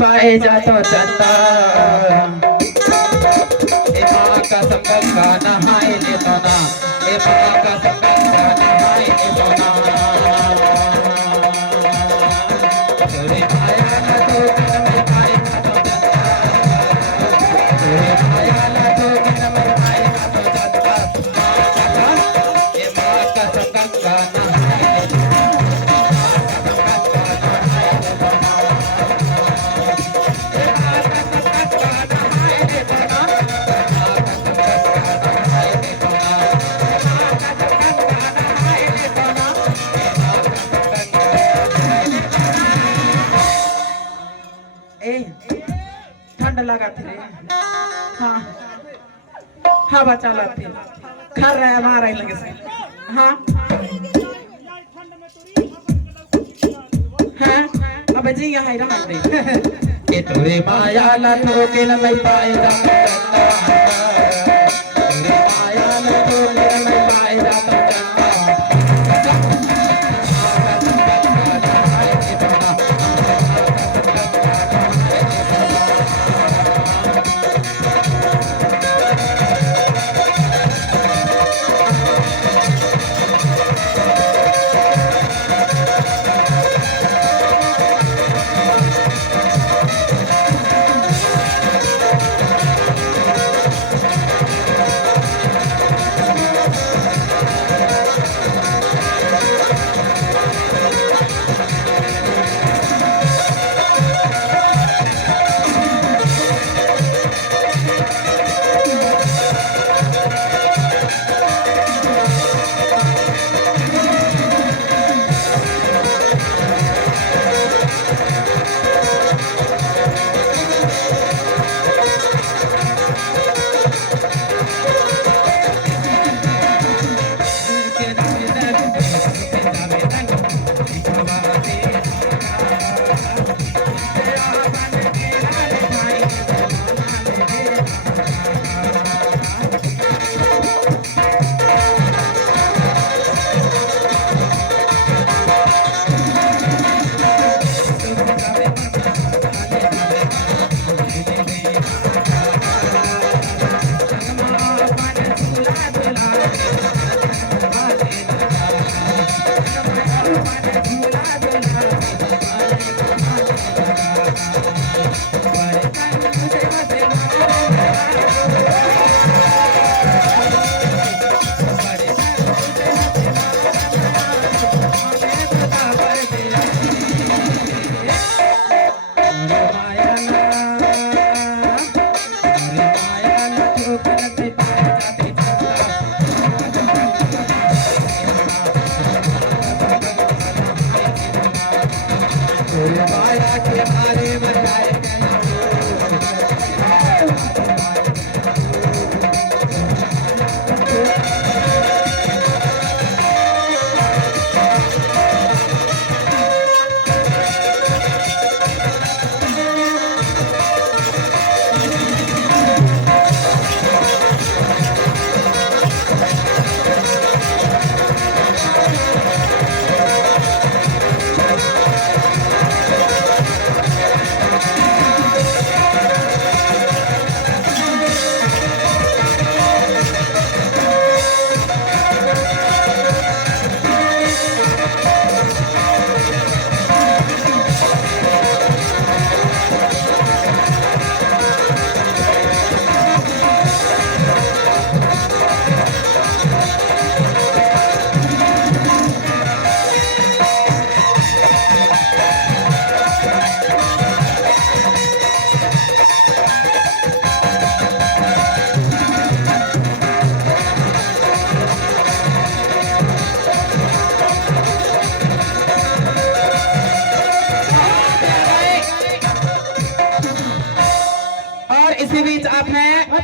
पाए जातो चंदा ए माँ का संगंगा नहाए ले तो ना ए माँ का संगंगा नहाए ले तो ना तेरे माया ना तो बिन में पाए जातो चंदा तेरे माया ना तो बिन में पाए जातो चंदा ए माँ का संगंगा नहाए ले तो ना ए ठंड लगा थे हाँ हवा चला थे खा रहे हमारा ही लगे से हाँ हाँ अब जी यहाँ ही रहा दे के तोरे माया ला तो के न मैं पाए जा तोरे माया ला तो के न मैं पाए जा इसी बीच आप हैं